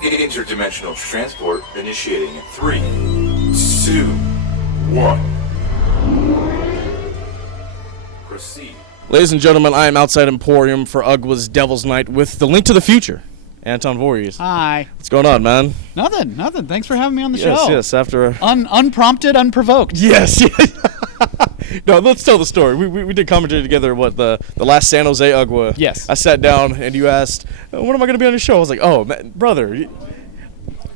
Interdimensional transport initiating in 3, 2, 1. Proceed. Ladies and gentlemen, I am outside Emporium for Ugwa's Devil's Night with the Link to the Future, Anton Voorhees. Hi. What's going on, man? Nothing. Thanks for having me on the show. Yes, after Unprompted, unprovoked. Yes. No, let's tell the story. We did commentary together, the last San Jose Ugwa. Yes. I sat down and you asked, when am I going to be on your show? I was like, oh, man, brother.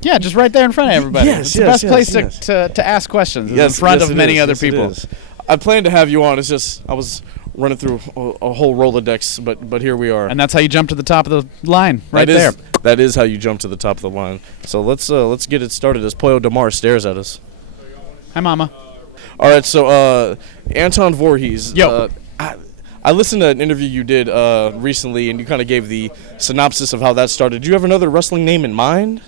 Yeah, just right there in front of everybody. Yes, it's the best place to ask questions, in front of many other people. I planned to have you on. It's just I was running through a whole Rolodex, but here we are. And that's how you jump to the top of the line, right there. That is how you jump to the top of the line. So let's get it started as Pollo DeMar stares at us. Hi, Mama. All right, so Anton Voorhees. Yo. I listened to an interview you did recently, and you kind of gave the synopsis of how that started. Do you have another wrestling name in mind?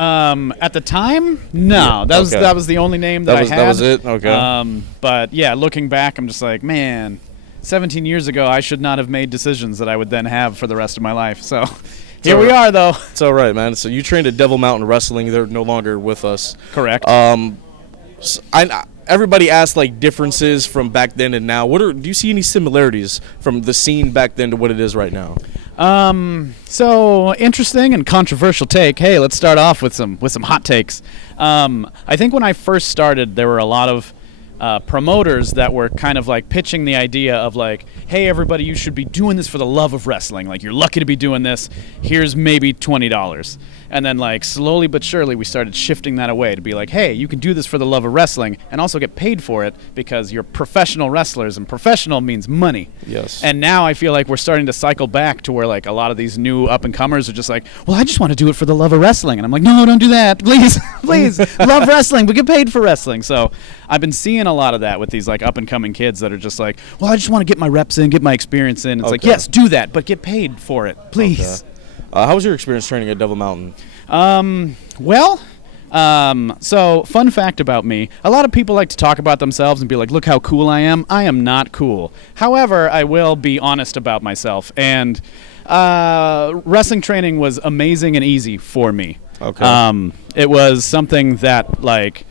At the time, no. Yeah, that was the only name that I had. That was it? Okay. But yeah, looking back, I'm just like, man, 17 years ago, I should not have made decisions that I would then have for the rest of my life. So here we are, though. It's all right, man. So you trained at Devil Mountain Wrestling. They're no longer with us. Correct. Everybody asked like differences from back then and now. Do you see any similarities from the scene back then to what it is right now? So interesting and controversial take. Hey, let's start off with some hot takes. I think when I first started, there were a lot of promoters that were kind of like pitching the idea of like, hey, everybody, you should be doing this for the love of wrestling. Like, you're lucky to be doing this. Here's maybe $20. And then, like, slowly but surely, we started shifting that away to be like, hey, you can do this for the love of wrestling and also get paid for it because you're professional wrestlers, and professional means money. Yes. And now I feel like we're starting to cycle back to where, like, a lot of these new up-and-comers are just like, well, I just want to do it for the love of wrestling. And I'm like, no, don't do that. Please, please, love wrestling, but get paid for wrestling. So I've been seeing a lot of that with these, like, up-and-coming kids that are just like, well, I just want to get my reps in, get my experience in. It's like, yes, do that, but get paid for it, please. Okay. How was your experience training at Devil Mountain? So fun fact about me, a lot of people like to talk about themselves and be like, look how cool I am. I am not cool. However, I will be honest about myself, and wrestling training was amazing and easy for me. Okay. It was something that, like,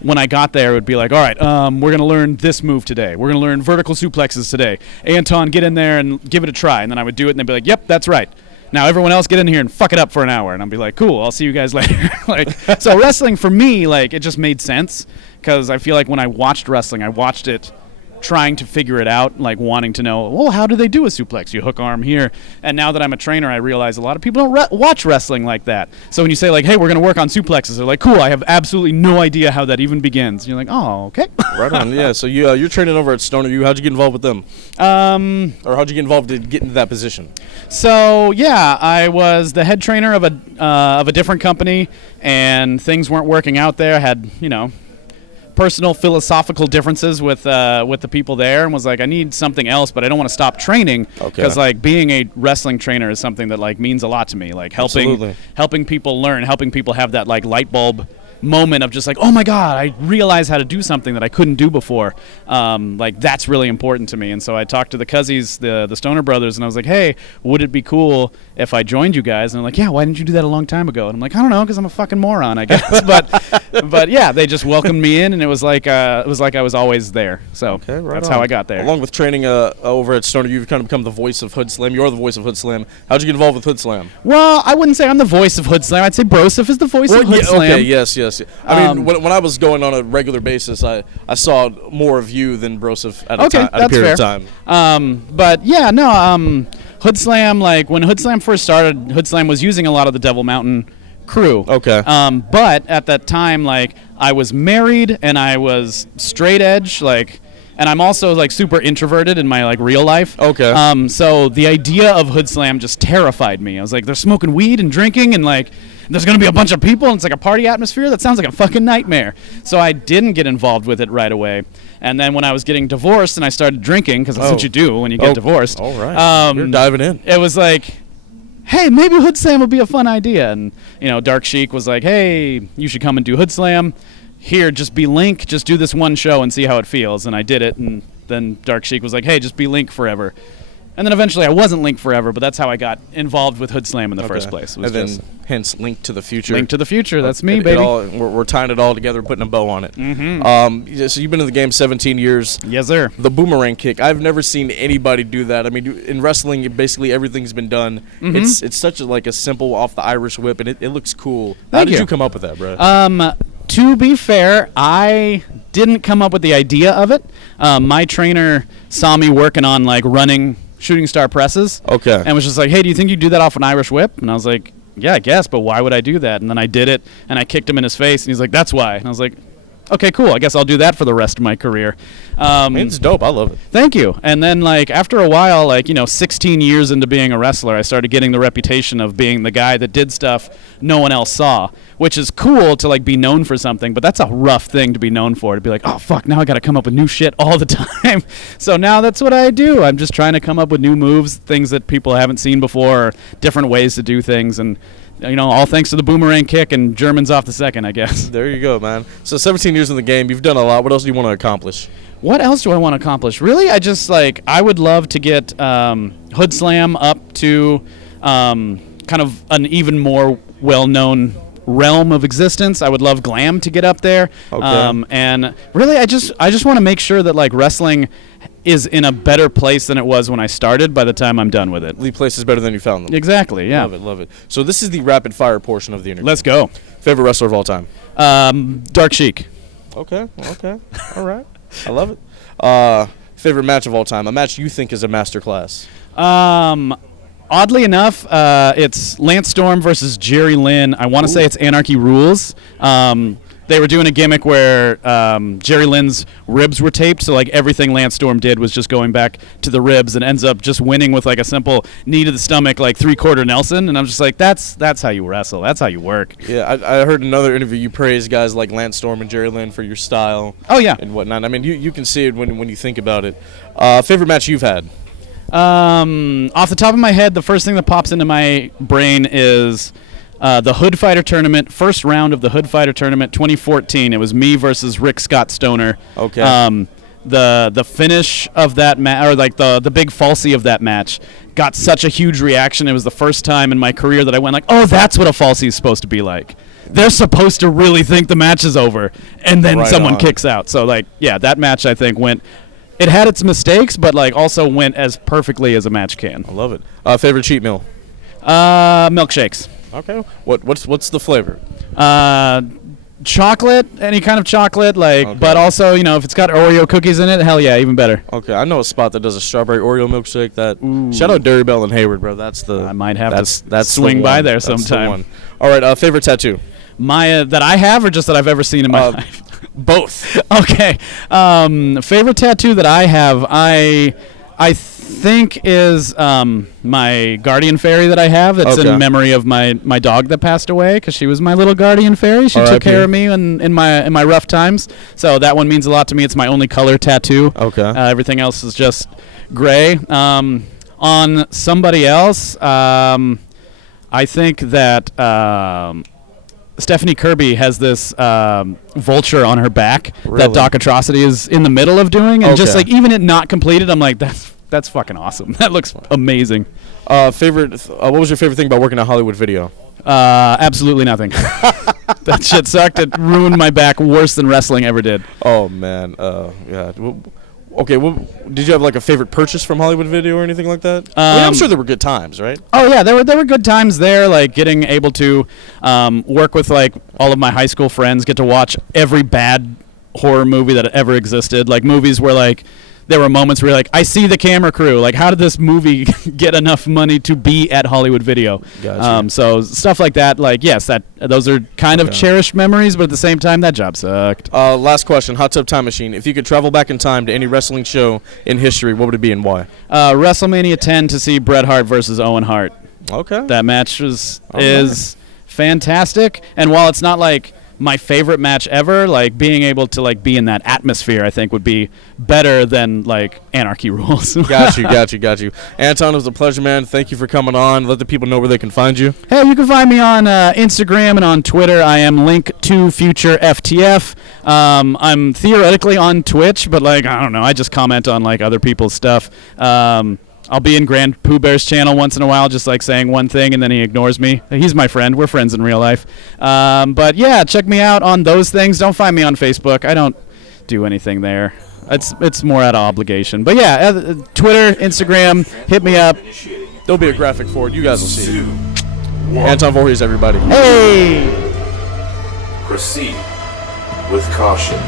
when I got there, it would be like, all right, we're going to learn this move today. We're going to learn vertical suplexes today. Anton, get in there and give it a try. And then I would do it, and they'd be like, yep, that's right. Now everyone else get in here and fuck it up for an hour. And I'll be like, cool, I'll see you guys later. Like, so wrestling for me, like, it just made sense because I feel like when I watched wrestling, I watched it trying to figure it out, like wanting to know, well, how do they do a suplex? You hook arm here. And now that I'm a trainer, I realize a lot of people don't watch wrestling like that. So when you say, like, hey, we're going to work on suplexes, they're like, cool, I have absolutely no idea how that even begins. And you're like, oh, okay. Right on, yeah. So you're training over at Stoner U. How'd you get involved with them? Or how'd you get involved to get into that position? So, yeah, I was the head trainer of a different company, and things weren't working out there. I had, personal philosophical differences with the people there, and was like, I need something else, but I don't want to stop training because like being a wrestling trainer is something that like means a lot to me, like helping people learn, helping people have that like light bulb moment of just like, oh my god, I realize how to do something that I couldn't do before. Like, that's really important to me. And so I talked to the Cuzzies, the Stoner brothers, and I was like, hey, would it be cool if I joined you guys? And they're like, yeah, why didn't you do that a long time ago? And I'm like, I don't know, because I'm a fucking moron, I guess. but yeah, they just welcomed me in, and it was like I was always there. So that's how I got there. Along with training over at Stoner, you've kind of become the voice of Hoodslam. You're the voice of Hoodslam. How'd you get involved with Hoodslam? Well, I wouldn't say I'm the voice of Hoodslam. I'd say Broseph is the voice of Hoodslam. Okay, yes. I mean, when I was going on a regular basis, I saw more of you than Broseph at a period of time. But yeah, no, Hoodslam, like when Hoodslam first started, Hoodslam was using a lot of the Devil Mountain crew. Okay. But at that time, like, I was married and I was straight edge, like, and I'm also like super introverted in my like real life. Okay. So the idea of Hoodslam just terrified me. I was like, they're smoking weed and drinking, and like, there's going to be a bunch of people, and it's like a party atmosphere? That sounds like a fucking nightmare. So I didn't get involved with it right away. And then when I was getting divorced and I started drinking, because that's what you do when you get divorced. All right. You're diving in. It was like, hey, maybe Hoodslam would be a fun idea. And, Dark Sheik was like, hey, you should come and do Hoodslam. Here, just be Link. Just do this one show and see how it feels. And I did it. And then Dark Sheik was like, hey, just be Link forever. And then eventually I wasn't Link forever, but that's how I got involved with Hoodslam in the first place. And then hence Link to the Future. Link to the Future, that's me, baby. We're tying it all together, putting a bow on it. Mm-hmm. So you've been in the game 17 years. Yes, sir. The boomerang kick, I've never seen anybody do that. I mean, in wrestling, basically everything's been done. Mm-hmm. It's such a simple off the Irish whip, and it looks cool. How did you come up with that, bro? To be fair, I didn't come up with the idea of it. My trainer saw me working on running shooting star presses. Okay. And was just like, hey, do you think you do that off an Irish whip? And I was like, yeah, I guess, but why would I do that? And then I did it, and I kicked him in his face, and he's like, that's why. And I was like, okay, cool. I guess I'll do that for the rest of my career. It's dope. I love it. Thank you. And then, after a while, 16 years into being a wrestler, I started getting the reputation of being the guy that did stuff no one else saw, which is cool to, be known for something, but that's a rough thing to be known for, to be like, oh, fuck, now I got to come up with new shit all the time. So now that's what I do. I'm just trying to come up with new moves, things that people haven't seen before, or different ways to do things, and all thanks to the boomerang kick and Germans off the second, I guess. There you go, man. So 17 years in the game, you've done a lot. What else do you want to accomplish? What else do I want to accomplish? Really, I just, I would love to get Hoodslam up to kind of an even more well-known realm of existence. I would love Glam to get up there. Okay. And really, I just want to make sure that, wrestling is in a better place than it was when I started by the time I'm done with it. Leave places better than you found them. Exactly, yeah. Love it. So this is the rapid fire portion of the interview. Let's go. Favorite wrestler of all time? Dark Sheik. Okay. All right. I love it. Favorite match of all time? A match you think is a masterclass? Oddly enough, it's Lance Storm versus Jerry Lynn. I want to say it's Anarchy Rules. They were doing a gimmick where Jerry Lynn's ribs were taped, so everything Lance Storm did was just going back to the ribs, and ends up just winning with a simple knee to the stomach, 3/4 Nelson. And I'm just like, that's how you wrestle. That's how you work. Yeah, I heard in another interview you praise guys like Lance Storm and Jerry Lynn for your style. Oh yeah, and whatnot. I mean, you can see it when you think about it. Favorite match you've had? Off the top of my head, the first thing that pops into my brain is the Hood Fighter tournament, first round of the Hood Fighter tournament, 2014. It was me versus Rick Scott Stoner. Okay. The finish of that match, or the big falsie of that match, got such a huge reaction. It was the first time in my career that I went oh, that's what a falsie is supposed to be like. They're supposed to really think the match is over, and then someone kicks out. So that match I think went. It had its mistakes, but also went as perfectly as a match can. I love it. Favorite cheat meal? Milkshakes. Okay. What's the flavor? Chocolate, any kind of chocolate, okay. But also, if it's got Oreo cookies in it, hell yeah, even better. Okay, I know a spot that does a strawberry Oreo milkshake. Shout out Dairy Bell and Hayward, bro. I might have to swing by there sometime. All right, favorite tattoo? My that I have, or just that I've ever seen in my life? Both. Okay. Favorite tattoo that I have, I think is my guardian fairy that I have. That's in memory of my dog that passed away, because she was my little guardian fairy. She took care of me in my rough times. So that one means a lot to me. It's my only color tattoo. Okay. Everything else is just gray. On somebody else, I think that Stephanie Kirby has this vulture on her back that Doc Atrocity is in the middle of doing, and just even it not completed, I'm like, that's fucking awesome. That looks amazing. What was your favorite thing about working at Hollywood Video? Absolutely nothing. That shit sucked. It ruined my back worse than wrestling ever did. Oh man, yeah. Okay, did you have a favorite purchase from Hollywood Video or anything like that? I'm sure there were good times, right? Oh yeah, there were good times there. Getting able to work with all of my high school friends, get to watch every bad horror movie that ever existed. Movies where there were moments where you're I see the camera crew. How did this movie get enough money to be at Hollywood Video? Gotcha. So stuff like that. Yes, those are kind of cherished memories, but at the same time, that job sucked. Last question, Hot Tub Time Machine. If you could travel back in time to any wrestling show in history, what would it be and why? WrestleMania 10 to see Bret Hart versus Owen Hart. Okay. That match is fantastic, and while it's not my favorite match ever, being able to be in that atmosphere, I think would be better than Anarchy Rules. Got you. Anton, it was a pleasure, man. Thank you for coming on. Let the people know where they can find you. Hey, you can find me on Instagram and on Twitter. I am Link2FutureFTF. I'm theoretically on Twitch, but I don't know. I just comment on other people's stuff. I'll be in Grand Pooh Bear's channel once in a while, just like saying one thing, and then he ignores me. He's my friend. We're friends in real life. But yeah, check me out on those things. Don't find me on Facebook. I don't do anything there. It's more out of obligation. But yeah, Twitter, Instagram, hit me up. There'll be a graphic for it. You guys will see 2, it. 1. Anton Voorhees, everybody. Hey! Proceed with caution.